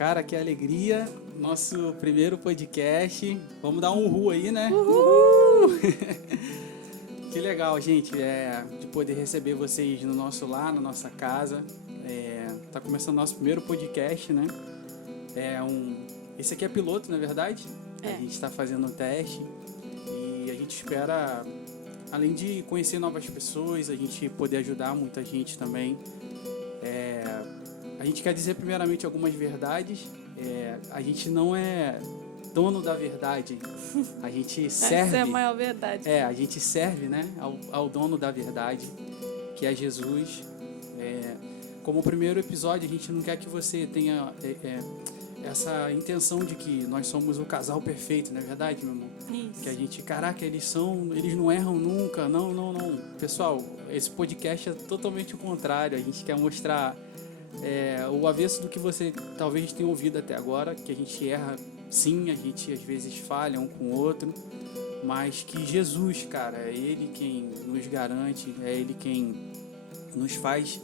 Cara, que alegria, nosso primeiro podcast. Vamos dar um uhul aí, né? Uhul! Que legal, gente, de poder receber vocês no nosso lar, na nossa casa. Tá começando nosso primeiro podcast, né? Esse aqui é piloto, na verdade. É. A gente está fazendo um teste e a gente espera, além de conhecer novas pessoas, a gente poder ajudar muita gente também. A gente quer dizer primeiramente algumas verdades. A gente não é dono da verdade. A gente serve. Essa é a maior verdade. A gente serve, né, ao dono da verdade, que é Jesus. Como primeiro episódio, a gente não quer que você tenha essa intenção de que nós somos o casal perfeito, não é verdade, meu irmão? Isso. Que a gente, caraca, eles não erram nunca. Não. Pessoal, esse podcast é totalmente o contrário. A gente quer mostrar o avesso do que você talvez tenha ouvido até agora, que a gente erra sim, a gente às vezes falha um com o outro, mas que Jesus, cara, é Ele quem nos garante, é Ele quem nos faz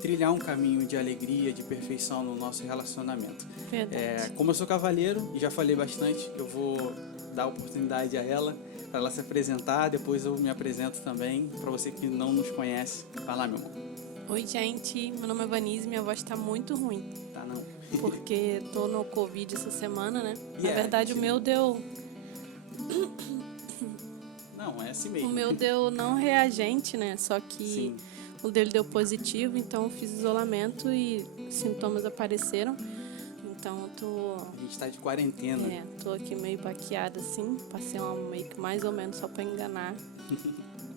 trilhar um caminho de alegria, de perfeição no nosso relacionamento. Como eu sou cavalheiro e já falei bastante, eu vou dar a oportunidade a ela para ela se apresentar, depois eu me apresento também, para você que não nos conhece. Vai lá, meu irmão. Oi, gente, meu nome é Vanise, minha voz tá muito ruim. Tá não. Porque tô no Covid essa semana, né? Na verdade, o meu deu... Não, é assim mesmo. O meu deu não reagente, né? Só que Sim. o dele deu positivo, então eu fiz isolamento e sintomas apareceram. Então eu tô... A gente tá de quarentena. Tô aqui meio baqueada, assim. Passei uma make mais ou menos só pra enganar.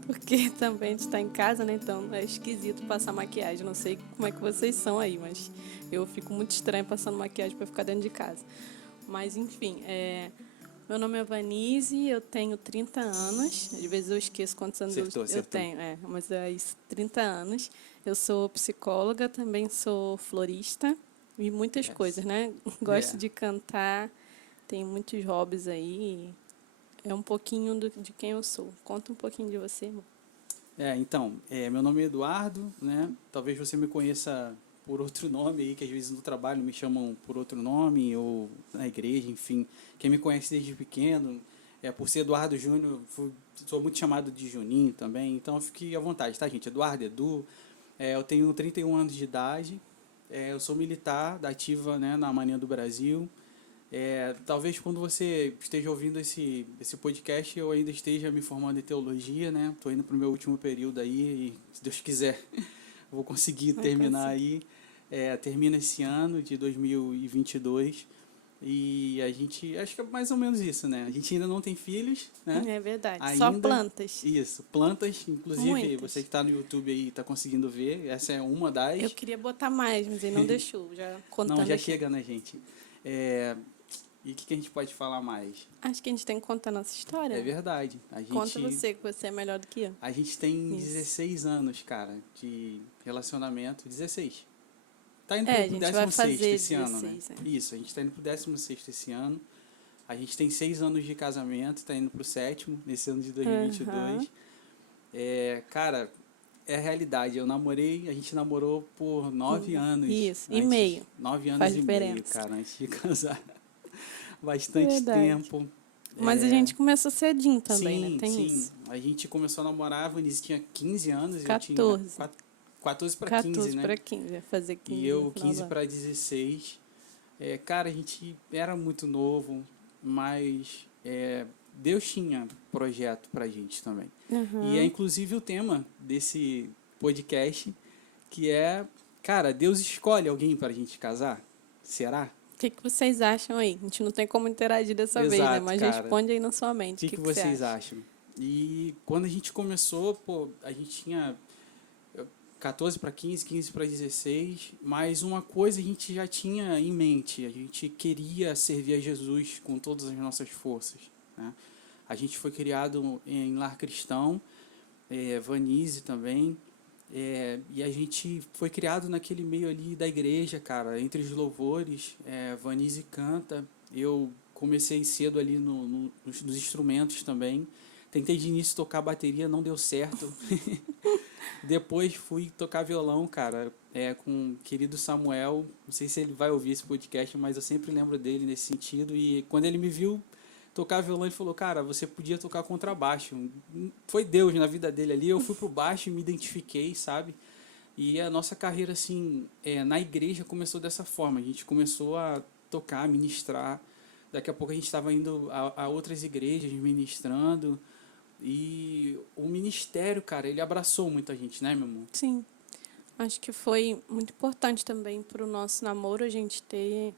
Porque também a gente tá em casa, né? Então é esquisito passar maquiagem. Não sei como é que vocês são aí, mas eu fico muito estranho passando maquiagem pra ficar dentro de casa. Mas enfim, meu nome é Vanise, eu tenho 30 anos. Às vezes eu esqueço quantos anos eu tenho. Mas é isso, 30 anos. Eu sou psicóloga, também sou florista e muitas coisas, né? Gosto de cantar, tenho muitos hobbies aí. É um pouquinho de quem eu sou. Conta um pouquinho de você, irmão. Meu nome é Eduardo, né? Talvez você me conheça por outro nome aí, que às vezes no trabalho me chamam por outro nome, ou na igreja, enfim. Quem me conhece desde pequeno, por ser Eduardo Júnior, sou muito chamado de Juninho também, então fique à vontade, tá, gente? Eduardo, Edu. Eu tenho 31 anos de idade, eu sou militar da ativa, né, na Marinha do Brasil. Talvez quando você esteja ouvindo esse podcast, eu ainda esteja me formando em teologia, né? Estou indo para o meu último período aí e, se Deus quiser, vou conseguir terminar aí. Termina esse ano de 2022 e a gente, acho que é mais ou menos isso, né? A gente ainda não tem filhos, né? É verdade, ainda, só plantas. Isso, plantas, inclusive Muitas. Você que está no YouTube aí está conseguindo ver, essa é uma das. Eu queria botar mais, mas ele não deixou, já contando Não, já aqui. chega, né, gente? E o que a gente pode falar mais? Acho que a gente tem que contar nossa história. É verdade. Conta você, que você é melhor do que eu. A gente tem 16 anos, cara, de relacionamento. 16. Tá indo pro 16º esse ano, né? Isso, a gente tá indo pro 16º esse ano. A gente tem 6 anos de casamento, tá indo pro 7º nesse ano de 2022. Cara, é a realidade. A gente namorou por 9 anos. Isso, e meio. 9 anos Faz e diferença. meio, cara, antes de casar. Bastante tempo. Mas a gente começou cedinho também, sim, né? Tem sim. isso. A gente começou a namorar, a Vanise tinha 15 anos. 14. Eu tinha 14 para 15, 14 né? para 15, ia fazer 15. E eu 15 para 16. Cara, a gente era muito novo, mas Deus tinha projeto pra gente também. Uhum. E é inclusive o tema desse podcast, que cara, Deus escolhe alguém pra gente casar? Será? O que vocês acham aí? A gente não tem como interagir dessa vez, né? Mas cara. responde aí na sua mente. O que vocês acham? E quando a gente começou, a gente tinha 14 para 15, 15 para 16, mas uma coisa a gente já tinha em mente, a gente queria servir a Jesus com todas as nossas forças, né? A gente foi criado em lar cristão, Vanise também, e a gente foi criado naquele meio ali da igreja, cara, entre os louvores. Vanise canta, eu comecei cedo ali nos instrumentos também. Tentei de início tocar bateria, não deu certo. Depois fui tocar violão, cara, com o querido Samuel. Não sei se ele vai ouvir esse podcast, mas eu sempre lembro dele nesse sentido. E quando ele me viu tocar violão, ele falou, cara, você podia tocar contrabaixo. Foi Deus na vida dele ali. Eu fui pro baixo e me identifiquei, sabe? E a nossa carreira, assim, na igreja começou dessa forma. A gente começou a tocar, ministrar. Daqui a pouco a gente estava indo a outras igrejas ministrando. E o ministério, cara, ele abraçou muita gente, né, meu amor? Sim. Acho que foi muito importante também para o nosso namoro a gente ter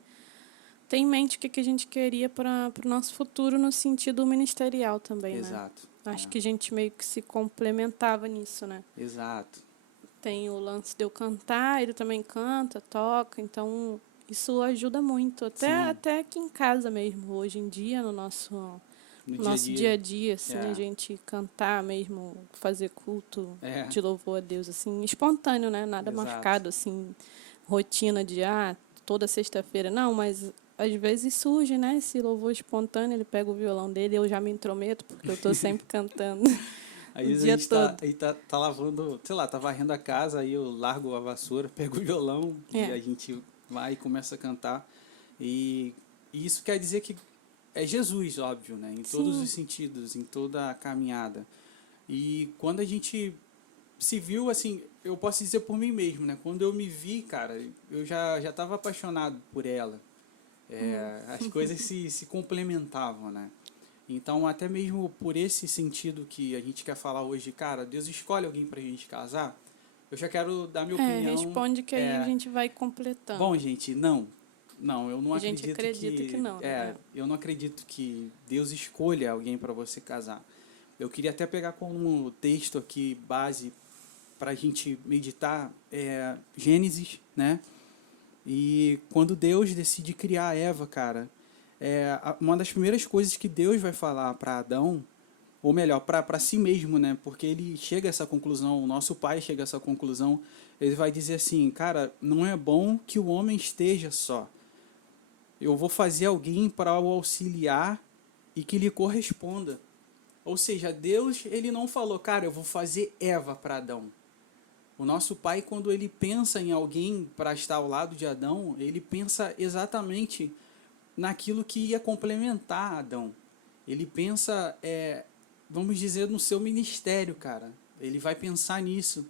em mente o que a gente queria para o nosso futuro no sentido ministerial também, né? Exato. Acho que a gente meio que se complementava nisso, né? Exato. Tem o lance de eu cantar, ele também canta, toca, então isso ajuda muito. Até aqui em casa mesmo, hoje em dia, no nosso dia a dia, assim, a gente cantar mesmo, fazer culto de louvor a Deus, assim, espontâneo, né? Nada marcado, assim, rotina de, toda sexta-feira. Não, mas às vezes surge, né? Esse louvor espontâneo, ele pega o violão dele, eu já me intrometo, porque eu tô sempre cantando Aí o a dia gente todo. tá lavando, sei lá, tá varrendo a casa, aí eu largo a vassoura, pego o violão e a gente vai e começa a cantar. E isso quer dizer que é Jesus, óbvio, né? Em todos os sentidos, em toda a caminhada. E quando a gente se viu, assim, eu posso dizer por mim mesmo, né? Quando eu me vi, cara, eu já estava apaixonado por ela. As coisas se complementavam, né? Então, até mesmo por esse sentido que a gente quer falar hoje, cara, Deus escolhe alguém pra gente casar, eu já quero dar minha opinião. Responde que aí a gente vai completando. Bom, gente, não, eu não a gente acredita que não, né? Eu não acredito que Deus escolha alguém para você casar. Eu queria até pegar como texto aqui, base, para a gente meditar, Gênesis, né? E quando Deus decide criar Eva, cara, uma das primeiras coisas que Deus vai falar para Adão, ou melhor, para si mesmo, né? Porque ele chega a essa conclusão, o nosso pai chega a essa conclusão, ele vai dizer assim, cara, não é bom que o homem esteja só. Eu vou fazer alguém para o auxiliar e que lhe corresponda. Ou seja, Deus, ele não falou, cara, eu vou fazer Eva para Adão. O nosso pai, quando ele pensa em alguém para estar ao lado de Adão, ele pensa exatamente naquilo que ia complementar Adão. Ele pensa, vamos dizer, no seu ministério, cara. Ele vai pensar nisso.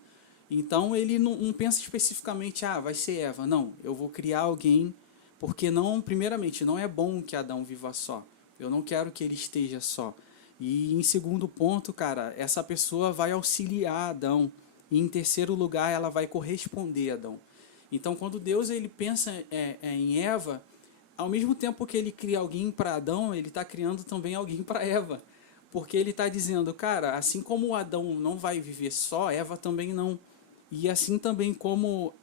Então, ele não pensa especificamente, vai ser Eva. Não, eu vou criar alguém, porque não, primeiramente, não é bom que Adão viva só. Eu não quero que ele esteja só. E em segundo ponto, cara, essa pessoa vai auxiliar Adão. E em terceiro lugar, ela vai corresponder a Adão. Então, quando Deus ele pensa em Eva, ao mesmo tempo que ele cria alguém para Adão, ele está criando também alguém para Eva. Porque ele está dizendo, cara, assim como Adão não vai viver só, Eva também não. E assim também como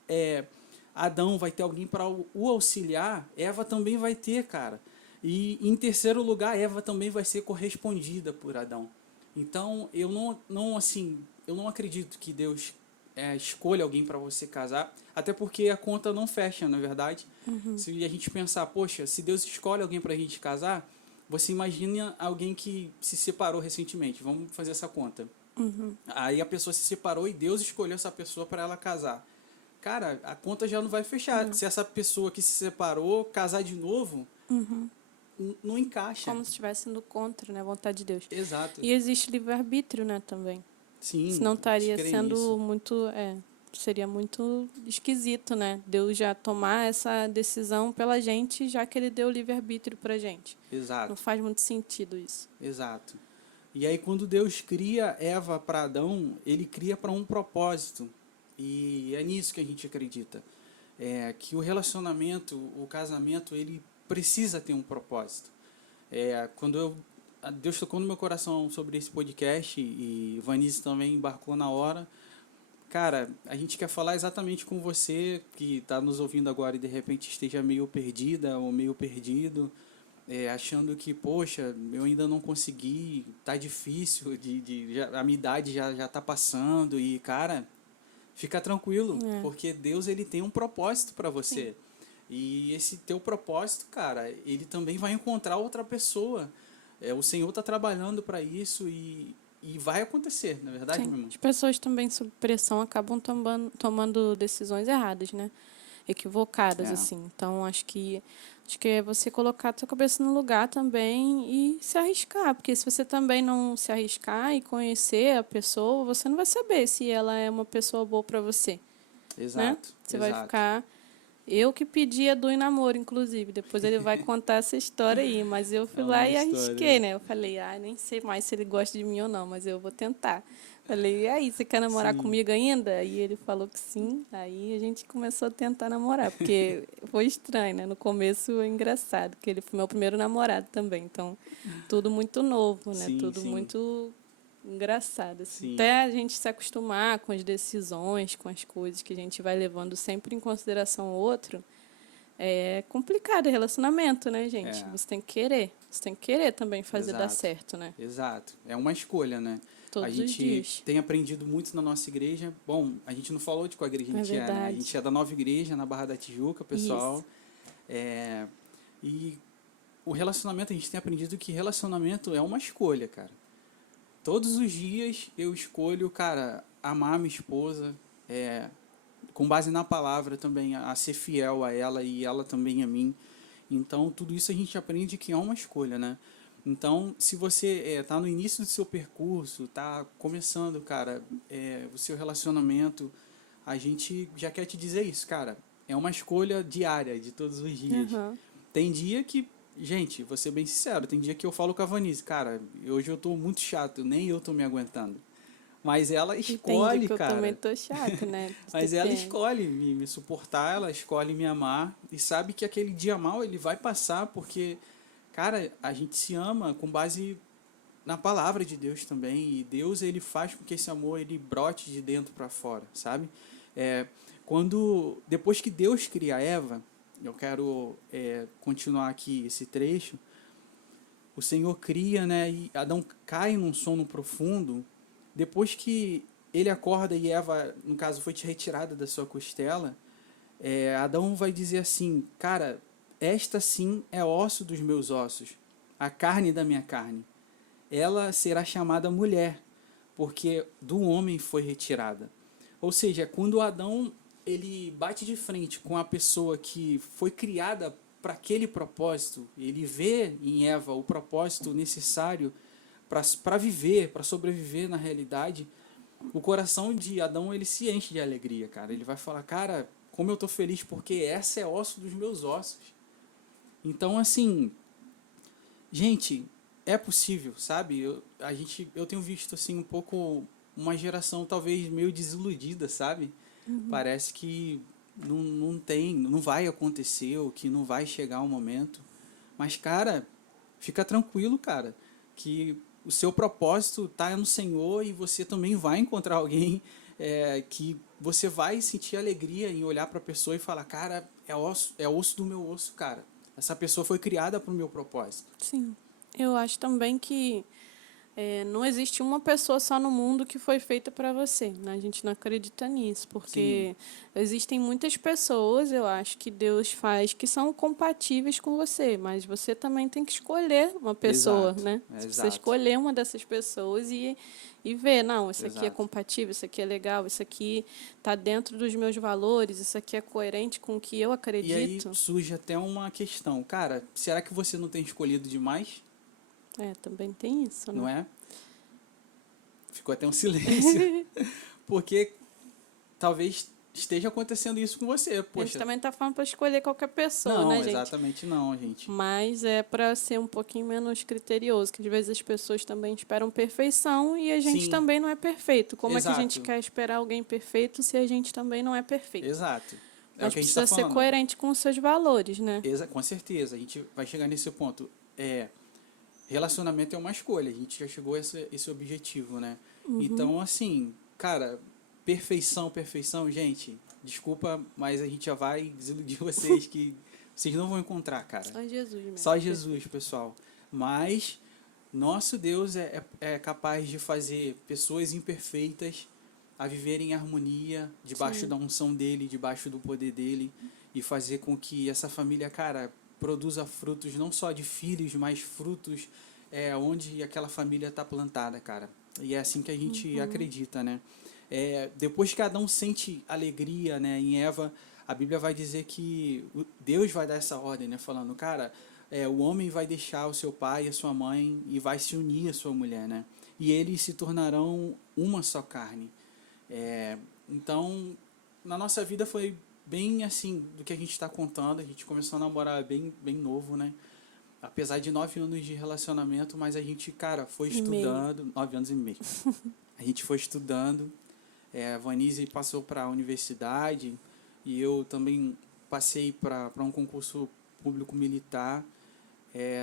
Adão vai ter alguém para o auxiliar, Eva também vai ter, cara. E em terceiro lugar, Eva também vai ser correspondida por Adão. Então, eu não acredito que Deus escolha alguém para você casar, até porque a conta não fecha, na verdade. Se a gente pensar, poxa, se Deus escolhe alguém para a gente casar, você imagina alguém que se separou recentemente, vamos fazer essa conta. Aí a pessoa se separou e Deus escolheu essa pessoa para ela casar. Cara, a conta já não vai fechar. Se essa pessoa que se separou casar de novo, não encaixa. Como se estivesse indo contra, né, a vontade de Deus. Exato. E existe livre-arbítrio, né, também. Sim. Senão estaria sendo muito... seria muito esquisito, né? Deus já tomar essa decisão pela gente, já que ele deu livre-arbítrio pra gente. Exato. Não faz muito sentido isso. Exato. E aí quando Deus cria Eva para Adão, ele cria para um propósito. E é nisso que a gente acredita. Que o relacionamento, o casamento, ele precisa ter um propósito. Quando Deus tocou no meu coração sobre esse podcast e Vanise também embarcou na hora. Cara, a gente quer falar exatamente com você que está nos ouvindo agora e de repente esteja meio perdida ou meio perdido, achando que, poxa, eu ainda não consegui, tá difícil, a minha idade já está passando e, cara, fica tranquilo, porque Deus ele tem um propósito para você. Sim. E esse teu propósito, cara, ele também vai encontrar outra pessoa. O Senhor está trabalhando para isso e e vai acontecer, na verdade, Sim. meu irmão? As pessoas também, sob pressão, acabam tomando decisões erradas, né? Equivocadas, É, assim. Então, acho que é você colocar a sua cabeça no lugar também e se arriscar. Porque se você também não se arriscar e conhecer a pessoa, você não vai saber se ela é uma pessoa boa para você, né? exato, Você vai exato. ficar... Eu que pedi a Edu em namoro, inclusive. Depois ele vai contar essa história aí. Mas eu É fui uma lá e história. arrisquei, né? Eu falei, nem sei mais se ele gosta de mim ou não, mas eu vou tentar. Falei, e aí, você quer namorar Sim, comigo ainda? E ele falou que sim. Aí a gente começou a tentar namorar, porque foi estranho, né? No começo é engraçado, porque ele foi meu primeiro namorado também. Então, tudo muito novo, né? sim, Tudo sim, muito engraçado, assim. sim. Até a gente se acostumar com as decisões, com as coisas que a gente vai levando sempre em consideração o outro, é complicado relacionamento, né, gente? É, Você tem que querer. Você tem que querer também fazer dar exato, certo, né? exato. É uma escolha, né? A Todos os gente dias. tem aprendido muito na nossa igreja. Bom, a gente não falou de qual igreja a É gente é, né? A gente verdade. é da Nova Igreja, na Barra da Tijuca, Isso. pessoal. É, e o relacionamento, a gente tem aprendido que relacionamento é uma escolha, cara. Todos os dias eu escolho, cara, amar minha esposa, é, com base na palavra também, a ser fiel a ela e ela também a mim. Então, tudo isso a gente aprende que é uma escolha, né? Então, se você está no início do seu percurso, está começando, cara, o seu relacionamento, a gente já quer te dizer isso, cara. É uma escolha diária, de todos os dias. Aham. Tem dia que, gente, vou ser bem sincero, tem dia que eu falo com a Vanise, cara, hoje eu tô muito chato, nem eu tô me aguentando. Mas ela Entendi escolhe, que eu também cara. tô chata, né? Mas ela Depende. escolhe me suportar, ela escolhe me amar e sabe que aquele dia mal ele vai passar porque, cara, a gente se ama com base na palavra de Deus também e Deus ele faz com que esse amor ele brote de dentro para fora, sabe? É, depois que Deus cria Eva, eu quero continuar aqui esse trecho. O Senhor cria, né? E Adão cai num sono profundo. Depois que ele acorda e Eva, no caso, foi retirada da sua costela, Adão vai dizer assim: cara, esta sim é osso dos meus ossos, a carne da minha carne. Ela será chamada mulher, porque do homem foi retirada. Ou seja, quando Adão ele bate de frente com a pessoa que foi criada para aquele propósito, ele vê em Eva o propósito necessário para viver, para sobreviver na realidade, o coração de Adão ele se enche de alegria, cara. Ele vai falar, cara, como eu tô feliz porque essa é osso dos meus ossos. Então, assim, gente, é possível, sabe? Eu tenho visto assim um pouco uma geração talvez meio desiludida, sabe? Parece que não vai acontecer, ou que não vai chegar o momento. Mas, cara, fica tranquilo, cara, que o seu propósito tá no Senhor e você também vai encontrar alguém que você vai sentir alegria em olhar para a pessoa e falar, cara, é osso do meu osso, cara. Essa pessoa foi criada para o meu propósito. Sim. Eu acho também que não existe uma pessoa só no mundo que foi feita para você, né? A gente não acredita nisso, Sim, porque existem muitas pessoas, eu acho, que Deus faz que são compatíveis com você, mas você também tem que escolher uma pessoa, exato, né? Se você exato, escolher uma dessas pessoas e ver, não, isso aqui é exato. compatível, isso aqui é legal, isso aqui está dentro dos meus valores, isso aqui é coerente com o que eu E aí acredito. surge até uma questão, cara, será que você não tem escolhido demais? Também tem isso, Não né? é? Ficou até um silêncio. Porque talvez esteja acontecendo isso com você. A gente Poxa, também está falando para escolher qualquer pessoa, não, né, gente? exatamente não, gente. Mas é para ser um pouquinho menos criterioso, que às vezes as pessoas também esperam perfeição e a gente Sim, também não é perfeito. Como é que a gente exato, quer esperar alguém perfeito se a gente também não é perfeito? exato. É o Mas que a gente está precisa ser falando. coerente com os seus valores, né? Com certeza, a gente vai chegar nesse ponto. Relacionamento é uma escolha, a gente já chegou a esse objetivo, né? Então, assim, cara, perfeição, perfeição, gente, desculpa, mas a gente já vai desiludir vocês que vocês não vão encontrar, cara. Só Jesus mesmo. Só Jesus, pessoal. Mas nosso Deus é capaz de fazer pessoas imperfeitas a viverem em harmonia, debaixo Sim. da unção dele, debaixo do poder dele, e fazer com que essa família, cara, produza frutos não só de filhos, mas frutos onde aquela família está plantada, cara. E é assim que a gente acredita, né? Depois que Adão sente alegria, né, em Eva, a Bíblia vai dizer que Deus vai dar essa ordem, né, falando, cara, o homem vai deixar o seu pai e a sua mãe e vai se unir à sua mulher, né? E eles se tornarão uma só carne. Então, na nossa vida foi bem assim do que a gente está contando. A gente começou a namorar bem novo, né? Apesar de 9 anos de relacionamento, mas a gente, cara, foi estudando. 9 anos e meio. A gente foi estudando. A Vanise passou para a universidade e eu também passei para um concurso público militar.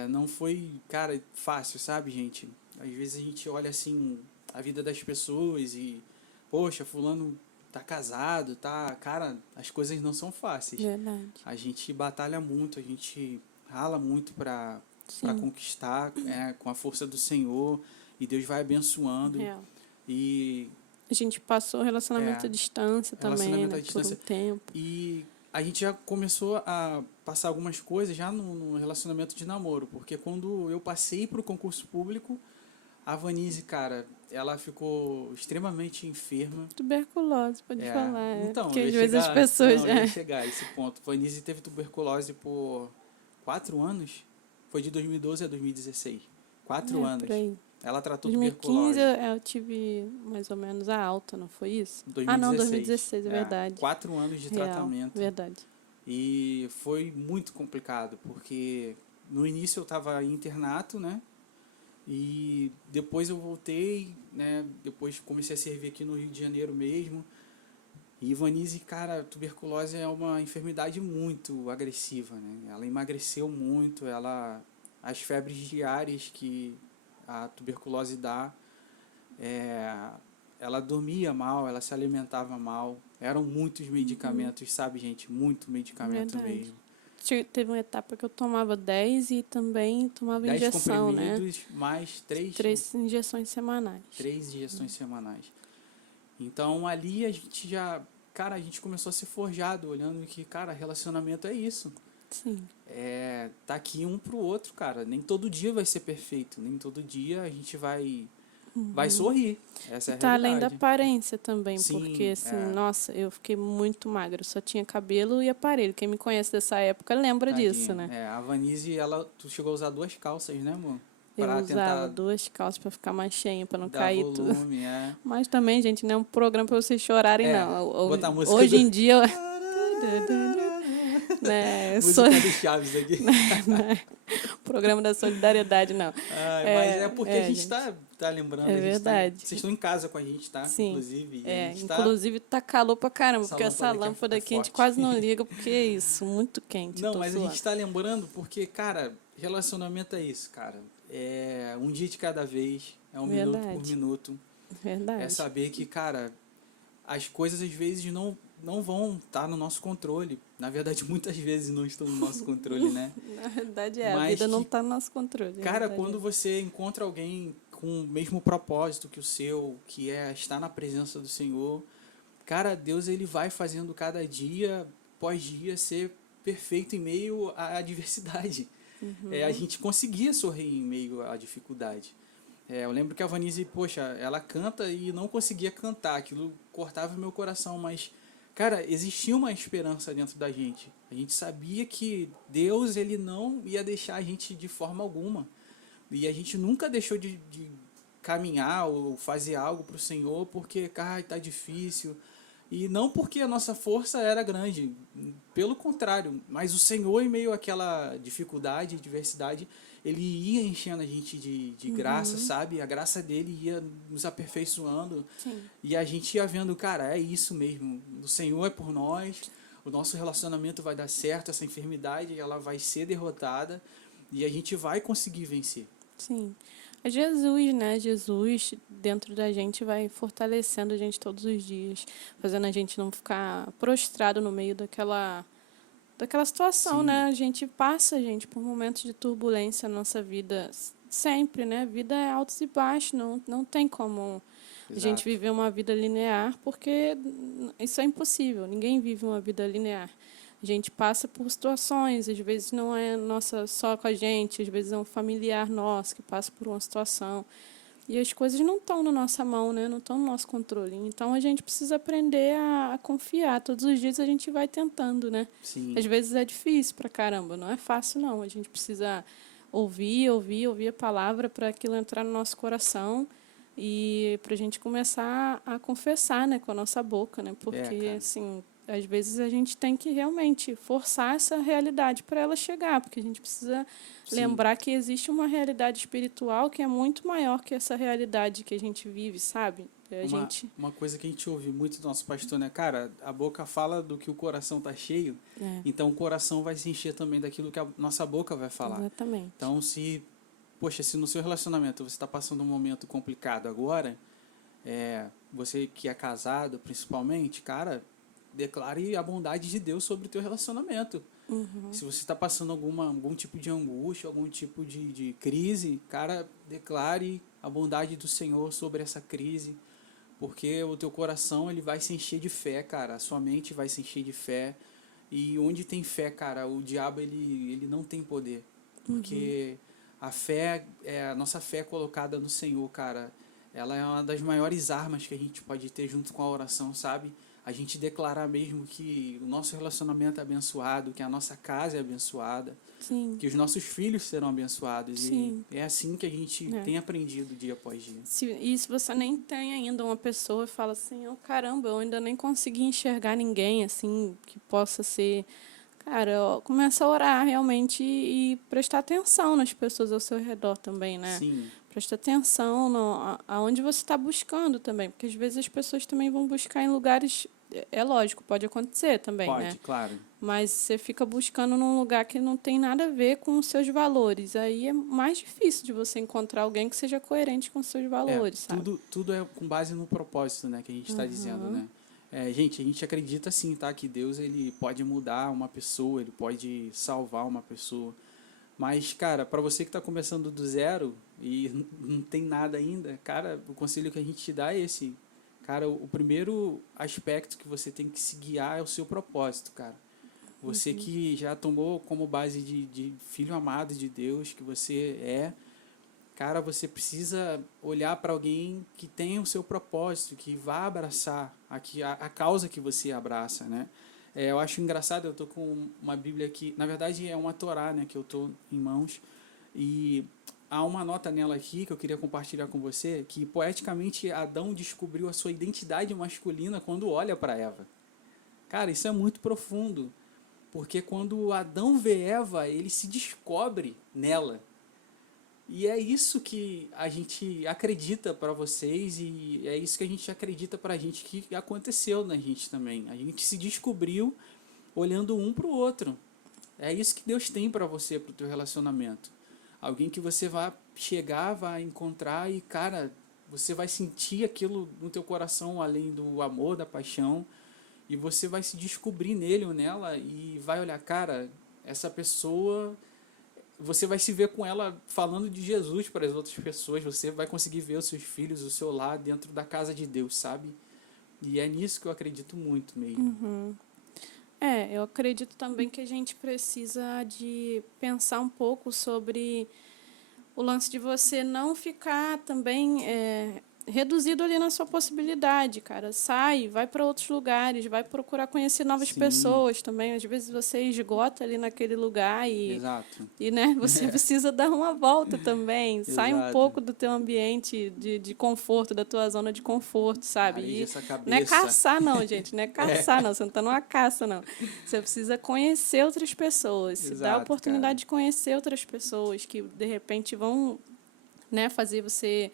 Não foi, cara, fácil, sabe, gente? Às vezes a gente olha assim a vida das pessoas e, poxa, fulano tá casado, tá, cara, as coisas não são fáceis. Verdade. A gente batalha muito, a gente rala muito para conquistar, com a força do Senhor, e Deus vai abençoando. Real. E a gente passou relacionamento à distância também, né, por um tempo. E a gente já começou a passar algumas coisas já no relacionamento de namoro, porque quando eu passei para o concurso público, a Vanise, cara, ela ficou extremamente enferma. Tuberculose, pode falar. Então, porque às vezes as pessoas... Não, eu ia chegar a esse ponto. Vanise teve tuberculose por 4 anos. Foi de 2012 a 2016. 4 anos. Por aí. Ela tratou 2015 tuberculose. eu tive mais ou menos a alta, não foi isso? 2016. Não, 2016, é verdade. 4 anos de Real, tratamento. Verdade. E foi muito complicado, porque no início eu estava em internato, né? E depois eu voltei, né? Depois comecei a servir aqui no Rio de Janeiro mesmo. E Vanise, cara, tuberculose é uma enfermidade muito agressiva, né? Ela emagreceu muito, as febres diárias que a tuberculose dá, ela dormia mal, ela se alimentava mal. Eram muitos medicamentos, sabe, gente? Muito medicamento mesmo. Teve uma etapa que eu tomava 10 e também tomava 10 injeção, comprimidos, mais 3 injeções semanais. 3 injeções semanais. Então, ali a gente já... Cara, a gente começou a ser forjado, olhando que, cara, relacionamento é isso. Sim. Tá aqui um pro outro, cara. Nem todo dia vai ser perfeito. Nem todo dia a gente vai sorrir. Essa é a realidade. Além da aparência também, Sim, porque assim, nossa, eu fiquei muito magra, só tinha cabelo e aparelho. Quem me conhece dessa época lembra disso, né? A Vanise, tu chegou a usar 2 calças, né, amor? Eu usava 2 calças para ficar mais cheinha, para não cair volume, tudo. Mas também, gente, não é um programa para vocês chorarem, não. Hoje em dia... né, música do Chaves aqui. Programa da solidariedade, não. Mas porque a gente tá lembrando. É verdade. Vocês estão em casa com a gente, tá? Sim. Inclusive. Inclusive tá calor pra caramba, porque essa lâmpada aqui a gente quase não liga, porque é isso, muito quente. Não, mas a gente tá lembrando porque, cara, relacionamento é isso, cara. É um dia de cada vez, é um minuto por minuto. Verdade. É saber que, cara, as coisas às vezes não vão estar no nosso controle. Na verdade, muitas vezes não estão no nosso controle, né? Na verdade, a vida não está no nosso controle. Cara, quando você encontra alguém com o mesmo propósito que o seu, que é estar na presença do Senhor, cara, Deus ele vai fazendo cada dia, pós dia, ser perfeito em meio à adversidade. A gente conseguia sorrir em meio à dificuldade. Eu lembro que a Vanise, poxa, ela canta e não conseguia cantar, aquilo cortava meu coração, mas, cara, existia uma esperança dentro da gente. A gente sabia que Deus, ele não ia deixar a gente de forma alguma. E a gente nunca deixou de caminhar ou fazer algo para o Senhor porque, cara, tá difícil. E não porque a nossa força era grande, pelo contrário, mas o Senhor, em meio àquela dificuldade, adversidade, ele ia enchendo a gente de graça, sabe? A graça dele ia nos aperfeiçoando. Sim. E a gente ia vendo, cara, é isso mesmo. O Senhor é por nós, o nosso relacionamento vai dar certo, essa enfermidade ela vai ser derrotada e a gente vai conseguir vencer. Sim. É Jesus, né? Jesus dentro da gente vai fortalecendo a gente todos os dias, fazendo a gente não ficar prostrado no meio daquela situação, Sim. né? A gente passa, por momentos de turbulência na nossa vida, sempre, né? A vida é altos e baixos, não tem como a gente viver uma vida linear, porque isso é impossível, ninguém vive uma vida linear. A gente passa por situações, às vezes não é nossa só com a gente, às vezes é um familiar nosso que passa por uma situação. E as coisas não estão na nossa mão, né? Não estão no nosso controle. Então a gente precisa aprender a confiar. Todos os dias a gente vai tentando, né? Sim, Às vezes é difícil pra caramba, não é fácil não. A gente precisa ouvir a palavra para aquilo entrar no nosso coração e para a gente começar a confessar, né, com a nossa boca, né? Porque cara. assim, às vezes a gente tem que realmente forçar essa realidade para ela chegar, porque a gente precisa Sim. lembrar que existe uma realidade espiritual que é muito maior que essa realidade que a gente vive, sabe? A Uma, gente uma coisa que a gente ouve muito do nosso pastor, né? Cara, a boca fala do que o coração tá cheio, é, então o coração vai se encher também daquilo que a nossa boca vai falar. exatamente. Então, poxa, se no seu relacionamento você está passando um momento complicado agora, você que é casado, principalmente, cara, declare a bondade de Deus sobre o teu relacionamento. Uhum. Se você está passando algum tipo de angústia, algum tipo de crise, cara, declare a bondade do Senhor sobre essa crise, porque o teu coração ele vai se encher de fé, cara, a sua mente vai se encher de fé, e onde tem fé, cara, o diabo ele não tem poder, porque a nossa fé colocada no Senhor, cara, ela é uma das maiores armas que a gente pode ter junto com a oração, sabe? A gente declarar mesmo que o nosso relacionamento é abençoado, que a nossa casa é abençoada, Sim, que os nossos filhos serão abençoados. E sim. é assim que a gente É. tem aprendido dia após dia. E se você nem tem ainda uma pessoa e fala assim, oh, caramba, eu ainda nem consegui enxergar ninguém assim que possa ser. Cara, ó, começa a orar realmente e prestar atenção nas pessoas ao seu redor também, né? Sim, Presta atenção aonde você está buscando também, porque às vezes as pessoas também vão buscar em lugares. É lógico, pode acontecer também, né? pode, claro. Mas você fica buscando num lugar que não tem nada a ver com os seus valores. Aí é mais difícil de você encontrar alguém que seja coerente com os seus valores, sabe? Tudo é com base no propósito, né, que a gente está dizendo, Uhum. né? Gente, a gente acredita sim, tá? Que Deus ele pode mudar uma pessoa, ele pode salvar uma pessoa. Mas, cara, para você que está começando do zero e não tem nada ainda, cara, o conselho que a gente te dá é esse. Cara, o primeiro aspecto que você tem que se guiar é o seu propósito, cara. Você que já tomou como base de filho amado de Deus, que você cara, você precisa olhar para alguém que tenha o seu propósito, que vá abraçar a causa que você abraça, né? Eu acho engraçado, eu tô com uma Bíblia aqui, na verdade é uma Torá, né, que eu tô em mãos, e há uma nota nela aqui que eu queria compartilhar com você, que poeticamente Adão descobriu a sua identidade masculina quando olha para Eva. Cara, isso é muito profundo, porque quando Adão vê Eva, ele se descobre nela. E é isso que a gente acredita para vocês e é isso que a gente acredita para a gente que aconteceu na gente também. A gente se descobriu olhando um para o outro. É isso que Deus tem para você, para o teu relacionamento. Alguém que você vai chegar, vai encontrar e, cara, você vai sentir aquilo no teu coração além do amor, da paixão, e você vai se descobrir nele ou nela e vai olhar, cara, essa pessoa você vai se ver com ela falando de Jesus para as outras pessoas, você vai conseguir ver os seus filhos, o seu lar dentro da casa de Deus, sabe? E é nisso que eu acredito muito mesmo. Uhum. Eu acredito também que a gente precisa de pensar um pouco sobre o lance de você não ficar também reduzido ali na sua possibilidade, cara. Sai, vai para outros lugares, vai procurar conhecer novas Sim, pessoas também. Às vezes você esgota ali naquele lugar exato. né, você precisa dar uma volta também. Sai um Exato. pouco do teu ambiente de conforto, da tua zona de conforto, sabe? Areja E essa não é cabeça. caçar, não, gente. Não é caçar, não. Você não está numa caça, não. Você precisa conhecer outras pessoas. Se dá a Exato, cara. oportunidade de conhecer outras pessoas que, de repente, vão, né, fazer você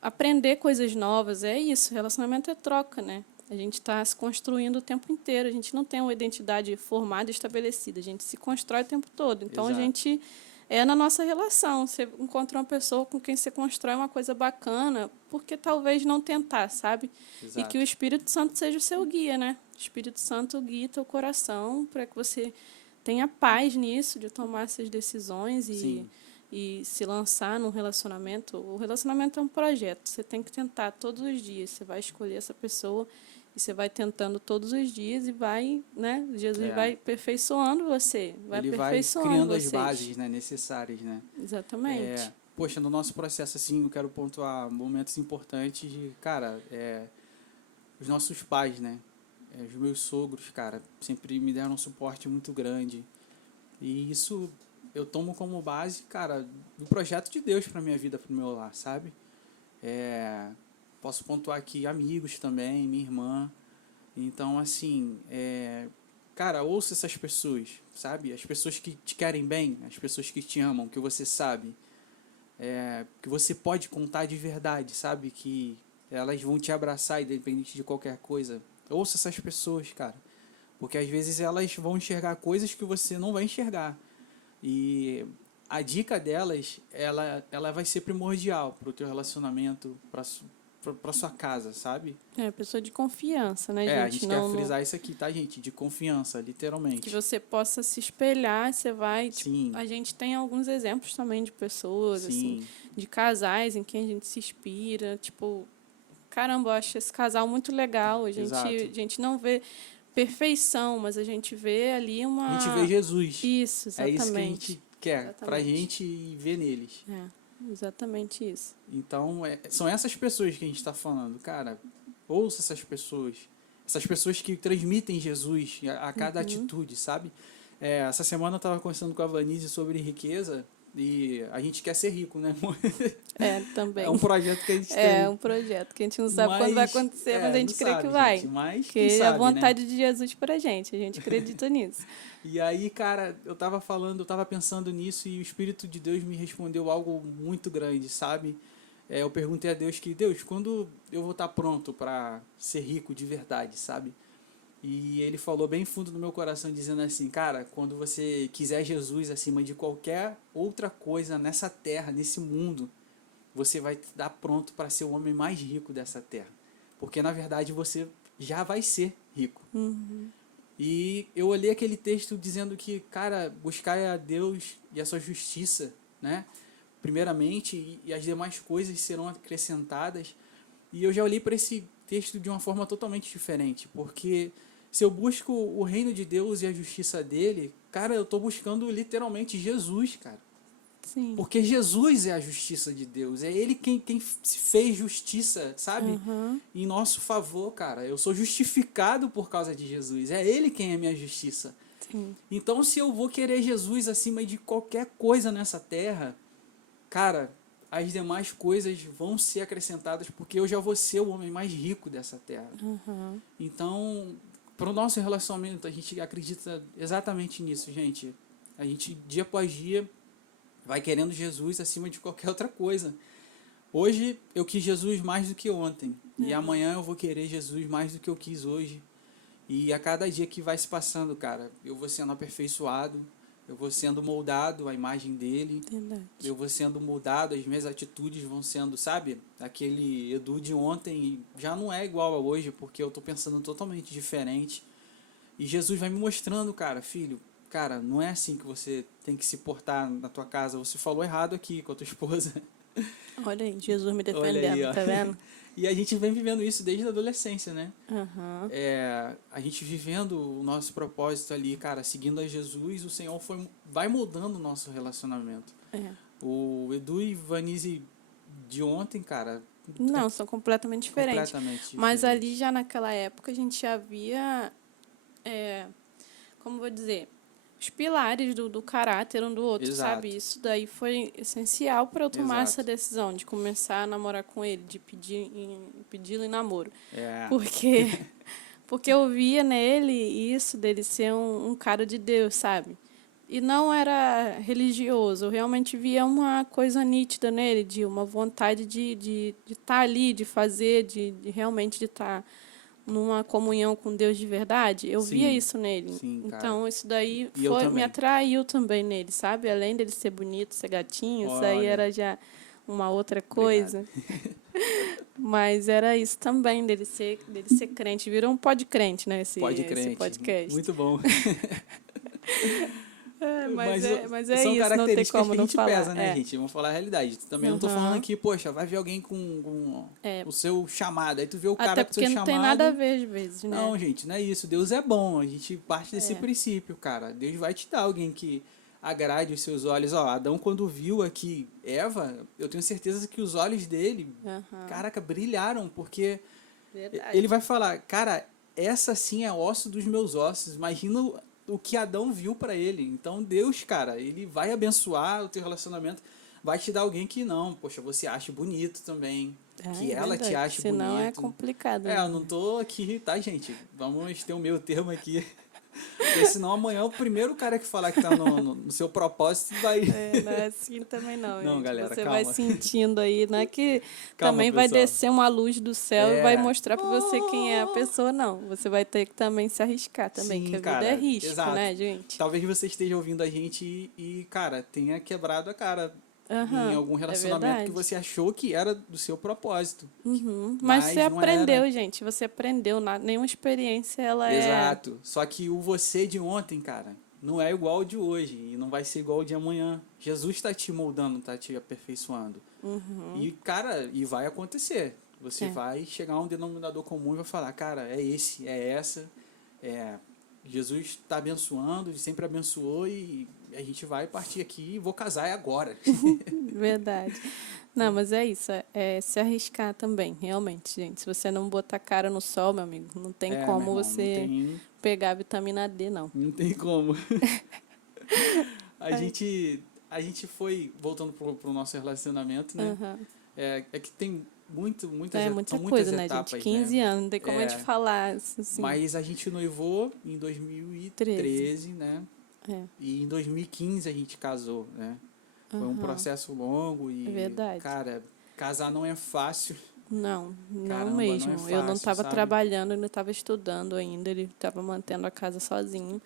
aprender coisas novas. É isso. Relacionamento é troca, né? A gente está se construindo o tempo inteiro. A gente não tem uma identidade formada e estabelecida. A gente se constrói o tempo todo. Então, a Exato. gente é na nossa relação. Você encontra uma pessoa com quem você constrói uma coisa bacana, porque talvez não tentar, sabe? E que o Exato. Espírito Santo seja o seu guia, né? O Espírito Santo guia teu coração para que você tenha paz nisso, de tomar essas decisões Sim. e se lançar num relacionamento. O relacionamento é um projeto. Você tem que tentar todos os dias. Você vai escolher essa pessoa e você vai tentando todos os dias e vai, né? Jesus É. vai aperfeiçoando você, vai Ele vai aperfeiçoando criando as vocês. bases, né, necessárias, né? Exatamente. poxa, no nosso processo, assim, eu quero pontuar momentos importantes de, cara, os nossos pais, né? Os meus sogros, cara, sempre me deram um suporte muito grande. E isso eu tomo como base, cara, do projeto de Deus pra minha vida, pro meu lar, sabe? É, posso pontuar aqui amigos também, minha irmã. Então, assim, cara, ouça essas pessoas, sabe? As pessoas que te querem bem, as pessoas que te amam, que você sabe, que você pode contar de verdade, sabe? Que elas vão te abraçar independente de qualquer coisa. Ouça essas pessoas, cara. Porque às vezes elas vão enxergar coisas que você não vai enxergar. E a dica delas, ela vai ser primordial pro teu relacionamento, pra sua casa, sabe? É, pessoa de confiança, né, A gente? gente quer frisar isso aqui, tá, gente? De confiança, literalmente. Que você possa se espelhar, você vai... Sim. Tipo, a gente tem alguns exemplos também de pessoas, Sim. assim, de casais em quem a gente se inspira. Tipo, caramba, eu acho esse casal muito legal. A gente não vê perfeição, mas a gente vê ali uma... A gente vê Jesus. Isso, exatamente. É isso que a gente quer, exatamente. pra gente ver neles. Exatamente isso. Então, são essas pessoas que a gente está falando. Cara, ouça essas pessoas que transmitem Jesus a cada atitude, sabe? Essa semana eu estava conversando com a Vanise sobre riqueza e a gente quer ser rico, né? Também. É um projeto que a gente tem. É um projeto que a gente não sabe quando vai acontecer, mas a gente crê que vai. Gente, mas porque sabe, é a vontade, né? de Jesus pra gente, a gente acredita nisso. E aí, cara, eu tava pensando nisso e o Espírito de Deus me respondeu algo muito grande, sabe? Eu perguntei a Deus Deus, quando eu vou estar pronto para ser rico de verdade, sabe? E ele falou bem fundo no meu coração, dizendo assim, cara, quando você quiser Jesus acima de qualquer outra coisa nessa terra, nesse mundo, você vai estar pronto para ser o homem mais rico dessa terra. Porque, na verdade, você já vai ser rico. Uhum. E eu olhei aquele texto dizendo que, cara, buscai a Deus e a sua justiça, né? Primeiramente, e as demais coisas serão acrescentadas. E eu já olhei para esse texto de uma forma totalmente diferente, porque se eu busco o reino de Deus e a justiça dele, cara, eu estou buscando literalmente Jesus, cara. Sim. Porque Jesus é a justiça de Deus. É Ele quem se fez justiça, sabe? Uhum. Em nosso favor, cara. Eu sou justificado por causa de Jesus. É Ele quem é minha justiça. Sim. Então, se eu vou querer Jesus acima de qualquer coisa nessa terra, cara, as demais coisas vão ser acrescentadas porque eu já vou ser o homem mais rico dessa terra. Uhum. Então, para o nosso relacionamento, a gente acredita exatamente nisso, gente. A gente, dia após dia, vai querendo Jesus acima de qualquer outra coisa. Hoje eu quis Jesus mais do que ontem. E amanhã eu vou querer Jesus mais do que eu quis hoje. E a cada dia que vai se passando, cara, eu vou sendo aperfeiçoado, eu vou sendo moldado à imagem dele. Verdade. Eu vou sendo moldado, as minhas atitudes vão sendo, sabe? Aquele Edu de ontem já não é igual a hoje, porque eu tô pensando totalmente diferente. E Jesus vai me mostrando, cara, filho, cara, não é assim que você tem que se portar na tua casa. Você falou errado aqui com a tua esposa. Olha aí, Jesus me defendendo, Olha aí, tá vendo? E a gente vem vivendo isso desde a adolescência, né? Uhum. A gente vivendo o nosso propósito ali, cara, seguindo a Jesus, o Senhor vai moldando o nosso relacionamento. O Edu e Vanise de ontem, cara... Não, são completamente diferentes. Mas diferente. ali já naquela época a gente já via, como vou dizer, os pilares do caráter um do outro, Exato. sabe? Isso daí foi essencial para eu tomar Exato. essa decisão de começar a namorar com ele, de pedi-lo em namoro. É. Porque eu via nele isso, dele ser um cara de Deus, sabe? E não era religioso, eu realmente via uma coisa nítida nele, de uma vontade de estar ali, de fazer, de realmente de estar numa comunhão com Deus de verdade. Eu via isso nele. Sim, então, isso daí E me atraiu também nele, sabe? Além dele ser bonito, ser gatinho, isso aí era já uma outra coisa. Mas era isso também, dele ser crente. Virou um podcrente, né? Esse podcast. Muito bom. Mas é são isso, não tem como que a não gente falar. pesa, né, gente? Vamos falar a realidade. Também não tô falando aqui, poxa, vai ver alguém com o seu chamado. Aí tu vê o cara com o seu chamado. Até porque não tem nada a ver, às vezes, né? Não, gente, não é isso. Deus é bom. A gente parte desse princípio, cara. Deus vai te dar alguém que agrade os seus olhos. Ó, Adão, quando viu aqui Eva, eu tenho certeza que os olhos dele, caraca, brilharam, porque Verdade. ele vai falar, cara, essa sim é osso dos meus ossos. Imagina o que Adão viu para ele. Então Deus, cara, ele vai abençoar o teu relacionamento, vai te dar alguém que não, poxa, você acha bonito também, que É ela te verdade. ache Senão é bonito. complicado, É, né? eu não tô aqui, tá, gente? Vamos ter o meu termo aqui. Porque senão amanhã o primeiro cara que falar que tá no seu propósito vai. É, não é assim também não, Não, gente. galera, Você vai calma. sentindo aí, não é que Calma, também vai pessoal. descer uma luz do céu e vai É. mostrar pra você quem é a pessoa, não. Você vai ter que também se arriscar também, que Sim, a vida é cara, risco, exato. né, gente? Talvez você esteja ouvindo a gente cara, tenha quebrado a cara em Aham, algum é relacionamento que verdade. você achou que era do seu propósito, Uhum. Mas você mas não era. aprendeu, gente. Você aprendeu. Nenhuma experiência, ela é... Exato. Só que o você de ontem, cara, não é igual ao de hoje e não vai ser igual ao de amanhã. Jesus está te moldando, está te aperfeiçoando. E, cara, e vai acontecer. Você É. vai chegar a um denominador comum e vai falar, cara, é esse, é essa. É, Jesus está abençoando, ele sempre abençoou e a gente vai partir aqui e vou casar agora. Verdade. Não, mas é isso, é se arriscar também, realmente, gente. Se você não botar a cara no sol, meu amigo, não tem É, meu como irmão, não você tem, pegar a vitamina D, não. não tem como. A Ai. gente, a gente foi, voltando pro nosso relacionamento, né? Aham. É que tem É são muita muitas coisa, né, gente? etapas, né? 15 anos, não tem como a gente É, falar assim. mas a gente noivou em 13. 2013, né? É. E em 2015 a gente casou, né? Foi um Aham. processo longo É e, verdade. cara, casar não é fácil. Não, não Caramba, não é mesmo. Eu não fácil, estava sabe? trabalhando, eu não estava estudando ainda, ele estava mantendo a casa sozinho.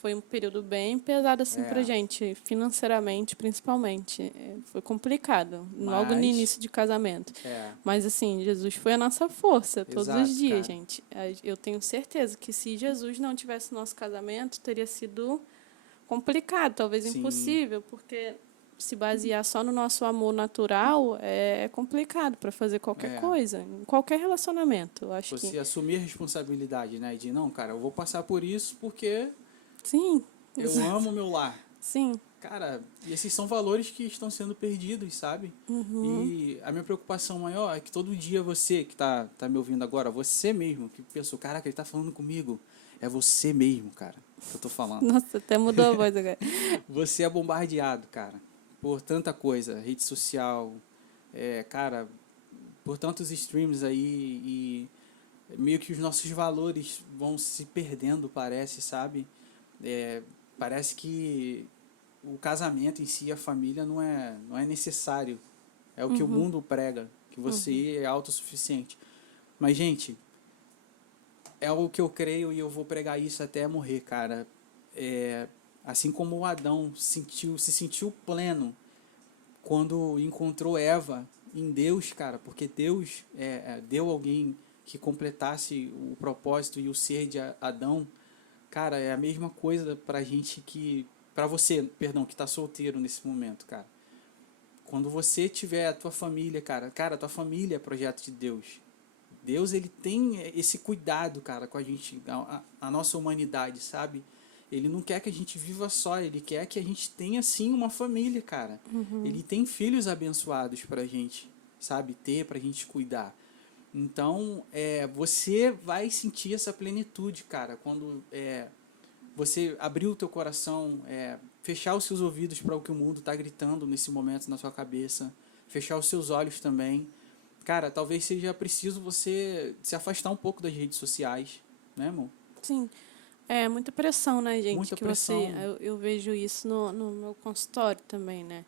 Foi um período bem pesado assim pra É, gente, financeiramente, principalmente. Foi complicado, logo no mas, início de casamento. é, Mas assim, Jesus foi a nossa força todos os exato, dias, cara. gente. Eu tenho certeza que se Jesus não tivesse nosso casamento, teria sido complicado, talvez Sim, impossível, porque se basear só no nosso amor natural é complicado para fazer qualquer é. coisa, em qualquer relacionamento. Eu acho que Você assumir a responsabilidade, né? De, não, cara, eu vou passar por isso porque sim, eu amo o meu lar. sim. Cara, e esses são valores que estão sendo perdidos, sabe? Uhum. E a minha preocupação maior é que todo dia você que tá me ouvindo agora, você mesmo, que pensou, caraca, ele tá falando comigo. É você mesmo, cara, que eu tô falando. Nossa, até mudou a voz agora. Você é bombardeado, cara, por tanta coisa, rede social, cara, por tantos streams aí e meio que os nossos valores vão se perdendo, parece, sabe? Parece que o casamento em si, a família, não é necessário. É o que o mundo prega, que você é autossuficiente. Mas, gente, é o que eu creio e eu vou pregar isso até morrer, cara. Assim como o Adão se sentiu pleno quando encontrou Eva em Deus, cara, porque Deus deu alguém que completasse o propósito e o ser de Adão. Cara, é a mesma coisa pra gente pra você, perdão, que tá solteiro nesse momento, cara. Quando você tiver a tua família, cara, a tua família é projeto de Deus. Deus, ele tem esse cuidado, cara, com a gente, a nossa humanidade, sabe? Ele não quer que a gente viva só, ele quer que a gente tenha, sim, uma família, cara. Ele tem filhos abençoados pra gente, sabe? Pra gente cuidar. Então, você vai sentir essa plenitude, cara, quando você abrir o teu coração, fechar os seus ouvidos para o que o mundo está gritando nesse momento na sua cabeça, fechar os seus olhos também. Cara, talvez seja preciso você se afastar um pouco das redes sociais, né, amor? Sim. É muita pressão, né, gente? Muita Que você. pressão. Eu vejo isso no meu consultório também, né?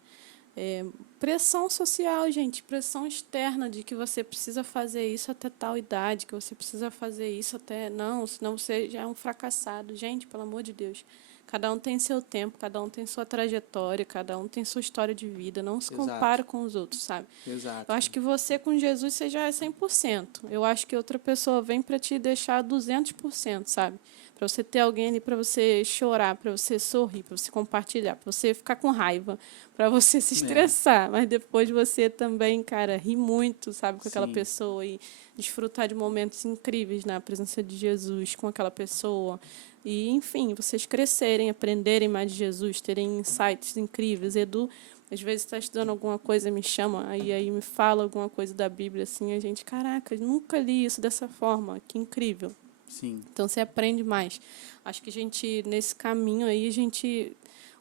Pressão social, gente, pressão externa de que você precisa fazer isso até tal idade, que você precisa fazer isso até. Não, senão você já é um fracassado. Gente, pelo amor de Deus. Cada um tem seu tempo, cada um tem sua trajetória, cada um tem sua história de vida. Não se Exato, compara com os outros, sabe? Eu exato, acho cara. que você com Jesus você já é 100%. Eu acho que outra pessoa vem para te deixar 200%, sabe? Para você ter alguém ali para você chorar, para você sorrir, para você compartilhar, para você ficar com raiva, para você se É, estressar, mas depois você também, cara, rir muito, sabe, com aquela sim, pessoa e desfrutar de momentos incríveis na presença de Jesus com aquela pessoa, E, enfim, vocês crescerem, aprenderem mais de Jesus, terem insights incríveis. Edu, às vezes está estudando alguma coisa, me chama, aí me fala alguma coisa da Bíblia, assim, a gente, caraca, nunca li isso dessa forma, que incrível. Sim. Então você aprende mais. Acho que nesse caminho aí,